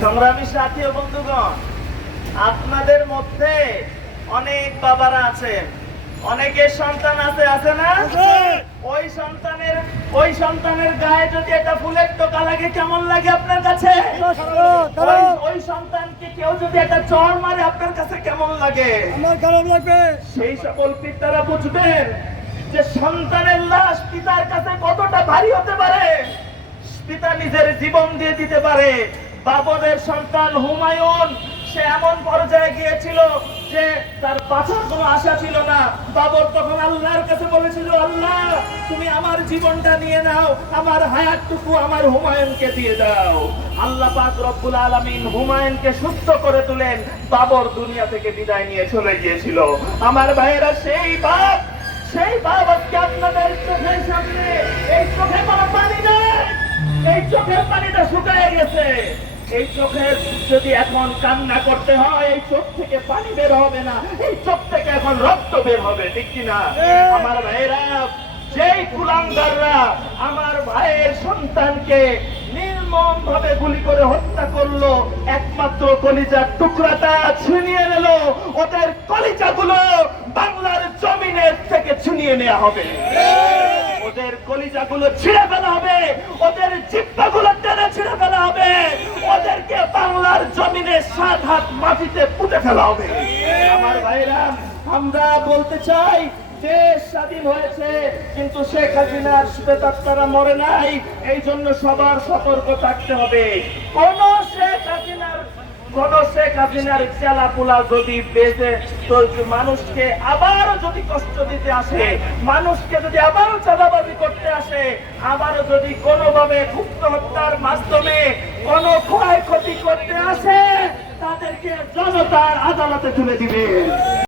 সংগ্রামী সাথী ও বন্ধুগণ আপনাদের মধ্যে অনেক বাবারা আছেন। অনেকের সন্তান আছে আছে না? ওই সন্তানের ওই সন্তানের গায়ে যদি একটা ফুলের টোকা লাগে কেমন লাগে আপনার কাছে? ওই- ওই সন্তানকে কেউ যদি একটা চড় মারে আপনার কাছে কেমন লাগে? আমার খারাপ লাগবে। সেই সকল পিতারা বুঝবেন যে সন্তানের লাশ পিতার কাছে কতটা ভারী হতে পারে। পিতা নিজের জীবন দিয়ে দিতে পারে। বাবরের সন্তান হুমায়ুন, সে এমন পর্যায়ে গিয়েছিল যে তার বাঁচার কোনো আশা ছিল না। বাবর তখন আল্লাহর কাছে বলেছিল, আল্লাহ, তুমি আমার জীবনটা নিয়ে নাও, আমার হায়াতটুকু আমার হুমায়ুনকে দিয়ে দাও। আল্লাহ পাক রব্বুল আলামিন হুমায়ুনকে সুস্থ করে তুলেন, বাবর দুনিয়া থেকে বিদায় নিয়ে চলে গিয়েছিল। আমার ভাইয়েরা, সেই বাপ সেই বাপ আজকে আপনাদের চোখের সামনে, এই চোখে কোনো পানি নেই, এই চোখের পানিটা শুকায় গেছে। এই চোখের যদি এখন কান্না করতে হয় এই চোখ থেকে পানি বের হবে না। এই চোখ থেকে এখন রক্ত বের হবে ঠিক কিনা আমার ভাইয়েরা যেই কুলাঙ্গাররা আমার ভাইয়ের সন্তানকে নির্মম ভাবে গুলি করে হত্যা করল একমাত্র কলিজার টুকরাটা ছিনিয়ে নিল। ওদের কলিজাগুলো বাংলার জমিনের থেকে ছিনিয়ে নেওয়া হবে। ওদের কলিজাগুলো ছিঁড়ে ফেলা হবে ওদের জিব্বাগুলো টেনে ছিঁড়ে ফেলা হবে। বাংলার জমিনে সাত হাত মাটিতে পুঁতে ফেলা হবে। আমার ভাইরা, আমরা বলতে চাই মানুষকে আবারও যদি কষ্ট দিতে আসে, মানুষকে যদি আবারও চাঁদাবাজি করতে আসে আবারও যদি কোনোভাবে গুপ্ত হত্যার মাধ্যমে কোনো ক্ষয়ক্ষতি করতে আসে জনতার আদালতে তুলে দিবে।